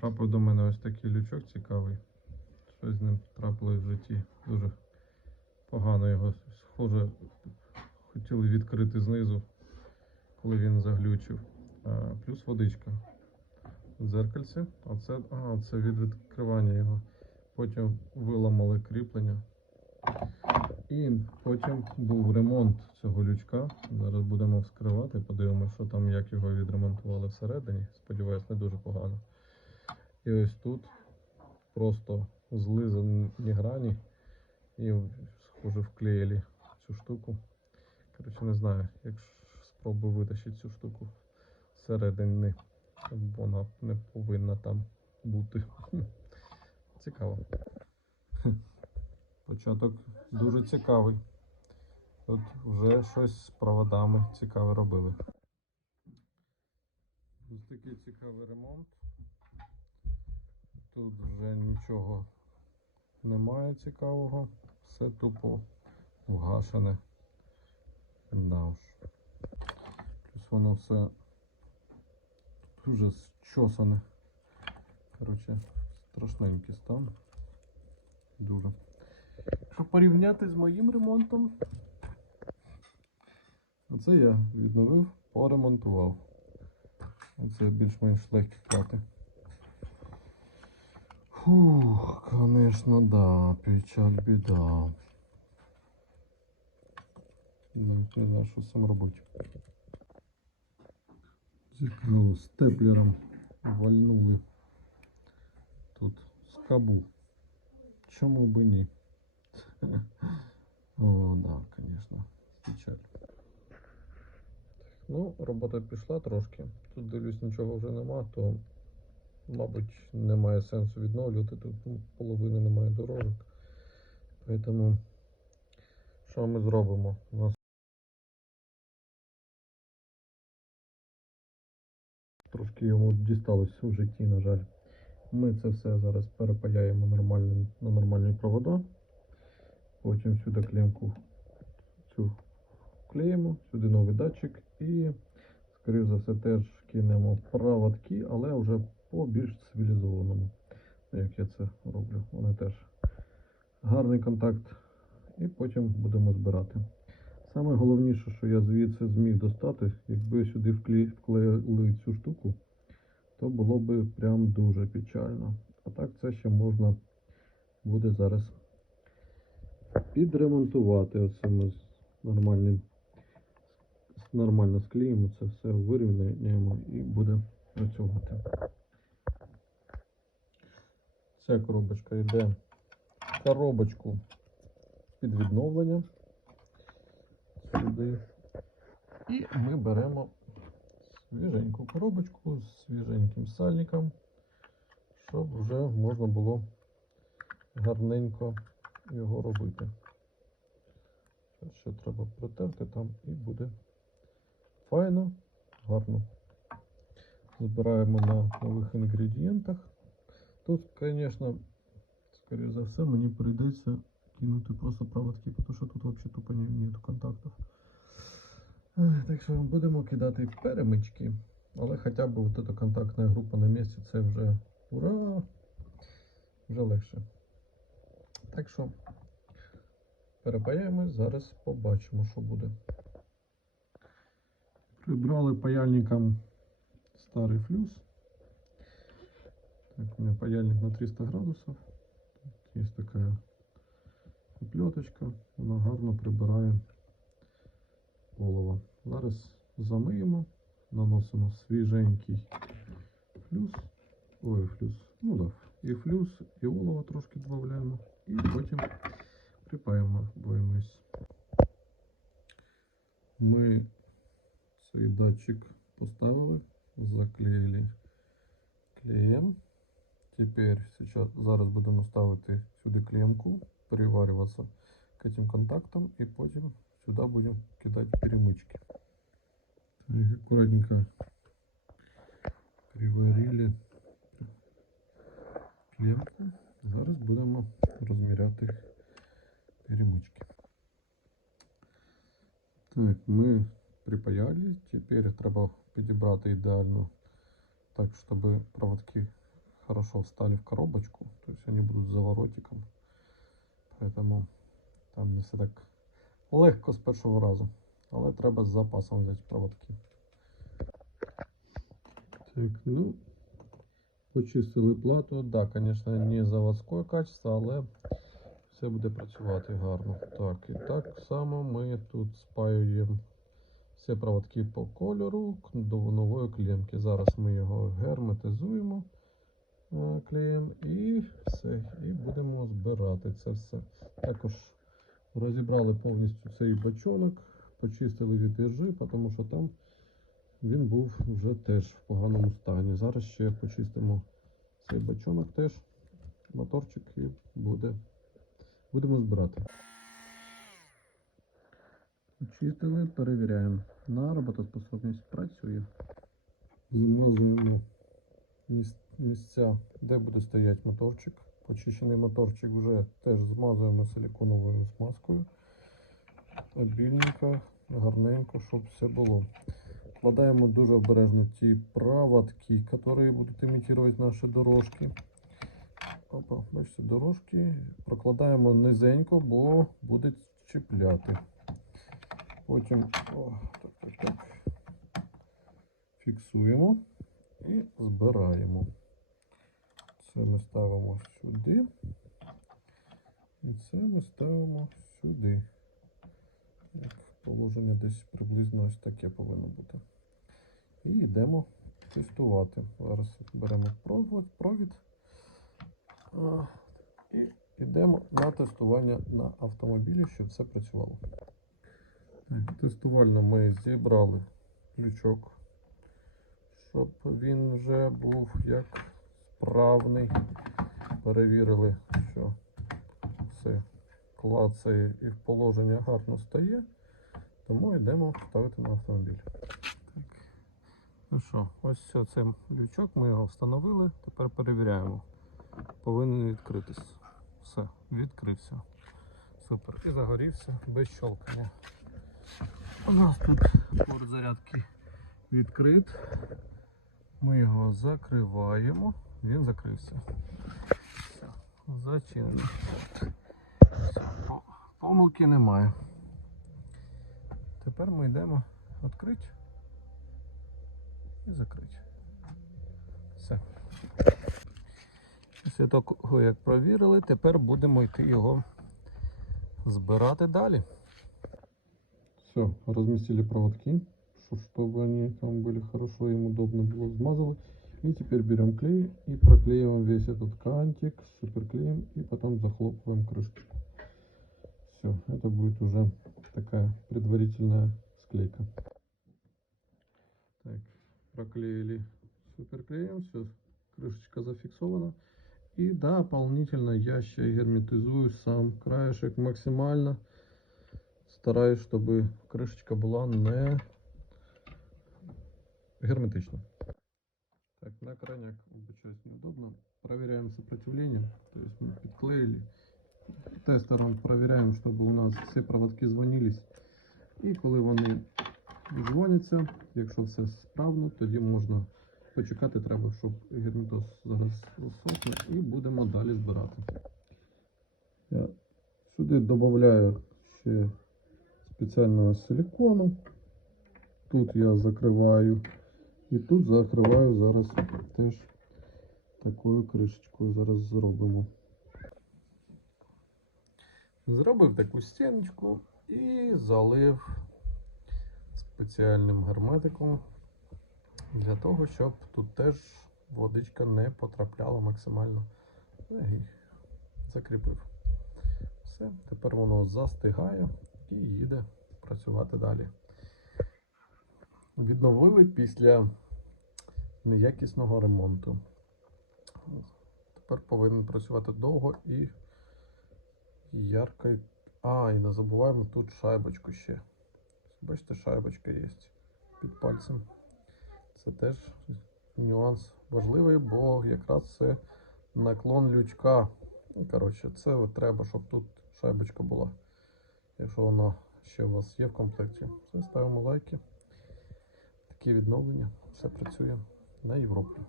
Трапив до мене ось такий лючок цікавий. Щось з ним трапилось в житті. Дуже погано його, схоже, хотіли відкрити знизу, коли він заглючив. А, плюс водичка. Дзеркальце, а це, а, це від відкривання його. Потім виламали кріплення. І потім був ремонт цього лючка. Зараз будемо вскривати, подивимося, що там, як його відремонтували всередині. Сподіваюсь, не дуже погано. І ось тут просто злизані грані і схоже вклеїли цю штуку. Коротше, не знаю, як ж спробую витащити цю штуку зсередини. Вона не повинна там бути. Цікаво. Початок дуже цікавий. Тут вже щось з проводами цікаве робили. Ось такий цікавий ремонт. Тут вже нічого немає цікавого. Все тупо вгашене. Да уж. Плюс воно все дуже зчосане. Коротше, страшненький стан. Дуже. Якщо порівняти з моїм ремонтом, оце я відновив, поремонтував. Оце більш-менш легкі плати. Фух, конечно, да, печаль, біда. Навіть не знаю, що з цим робити. Цікаво, степлером вальнули тут скобу. Чому би ні? О, да, конечно, печаль. Ну, робота пішла трошки. Тут дивлюсь, нічого вже нема, то, мабуть, немає сенсу відновлювати. Тут ну, половини немає дорожок. Тому що ми зробимо? У трошки йому дісталось в житті, на жаль. Ми це все зараз перепаяємо на нормальні провода. Потім сюди клемку цю клеїмо, сюди новий датчик і, скоріш за все, теж кинемо проводки, але вже по більш цивілізованому, як я це роблю. Вони теж гарний контакт. І потім будемо збирати. Саме головніше, що я звідси зміг достати, якби сюди вкле- вклеїли цю штуку, то було би прям дуже печально. А так це ще можна буде зараз підремонтувати. Оце ми нормальним нормально склеїмо це все, вирівняємо і буде працювати. Ця коробочка йде в коробочку під відновлення. Сюди. І ми беремо свіженьку коробочку з свіженьким сальником, щоб вже можна було гарненько його робити. Ще треба протерти там і буде файно, гарно. Збираємо на нових інгредієнтах. Тут, звісно, скоріше за все, мені прийдеться кинути просто проводки, тому що тут взагалі тупо не- нету контактів. Так що будемо кидати перемички. Але хоча б вот эта контактна група на місці, це вже ура! Вже легше. Так що перепаяємось, зараз побачимо, що буде. Прибрали паяльником старий флюс. У меня паяльник на 300 градусов. Есть такая плеточка, вона гарно прибирає олово. Зараз замиємо, наносимо свіженький флюс. Ой, флюс. Ну да. І флюс, і олово трошки додаємо. І потім припаємо боїмось. Ми цей датчик поставили, заклеїли клеєм. Теперь сейчас, зараз будемо ставити сюди клемку, приварюватися к этим контактам і потім сюди будемо кидати перемички. Так, аккуратненько приварили клемку. Зараз будемо розміряти перемички. Так, ми припаяли. Тепер треба підібрати ідеально так, щоб проводки хорошо встали в коробочку, то есть они будут заворотиком. Поэтому там не все так легко з першого разу. Але треба з запасом взяти проводки. Так, ну, почистили плату. Так, да, звісно, не заводське качество, але все буде працювати гарно. Так, і так само ми тут спаюємо всі проводки по кольору до нової клемки. Зараз ми його герметизуємо клеєм і все. І будемо збирати це все. Також розібрали повністю цей бачонок, почистили від іржи, тому що там він був вже теж в поганому стані. Зараз ще почистимо цей бачонок теж, моторчик і буде. Будемо збирати. Почистили, перевіряємо. На роботоспособність працює. Змазуємо міс- місця, де буде стояти моторчик. Почищений моторчик вже теж змазуємо силиконовою смазкою. Обільненько, гарненько, щоб все було. Вкладаємо дуже обережно ті проводки, які будуть імітувати наші дорожки. Опа, бачите, дорожки прокладаємо низенько, бо буде чіпляти. Потім о, так, так, так, фіксуємо і збираємо. Це ми ставимо сюди. І це ми ставимо сюди. Так, положення десь приблизно ось таке повинно бути. І йдемо тестувати. Зараз беремо провід і йдемо на тестування на автомобілі, щоб все працювало. Так, тестувально ми зібрали лючок, щоб він вже був як справний. Перевірили, що все клацає і в положення гарно стає. Тому йдемо ставити на автомобіль. Так. Ну що, ось все, це лючок, ми його встановили. Тепер перевіряємо. Повинен відкритись. Все, відкрився. Супер. І загорівся без щелкання. У нас тут порт зарядки відкрит. Ми його закриваємо. Він закрився. Все, зачинений. Все, помилки немає. Тепер ми йдемо відкрити і закрити. Все. Після того, як провірили, тепер будемо йти його збирати далі. Все, разместили проводки, чтобы они там были хорошо, им удобно было, смазали. И теперь берем клей и проклеиваем весь этот кантик суперклеем и потом захлопываем крышечку. Все, это будет уже такая предварительная склейка. Так, проклеили суперклеем, все, крышечка зафиксована. И дополнительно я ще герметизую сам краешек максимально. Стараюсь, чтобы крышечка была не герметична. Так, на крайняк, вибачаюсь, неудобно. Проверяем сопротивление. То есть мы подклеили. Тестером проверяем, чтобы у нас всі проводки дзвонились. І коли вони дзвоняться, якщо все справно, тоді можна почекати треба, щоб герметоз зараз розсохне і будемо далі збирати. Я сюди додаю ще спеціального силикону. Тут я закриваю. І тут закриваю зараз теж такою кришечкою. Зараз зробимо. Зробив таку стіночку і залив спеціальним герметиком для того, щоб тут теж водичка не потрапляла максимально. Ну, закріпив. Все, тепер воно застигає і їде працювати далі. Відновили після неякісного ремонту. Тепер повинен працювати довго і ярко. А, і не забуваємо тут шайбочку ще. Бачите, шайбочка є під пальцем. Це теж нюанс важливий, бо якраз це наклон лючка. Коротше, це треба, щоб тут шайбочка була. Якщо вона ще у вас є в комплекті, все ставимо лайки. Такі відновлення, все працює на Європі.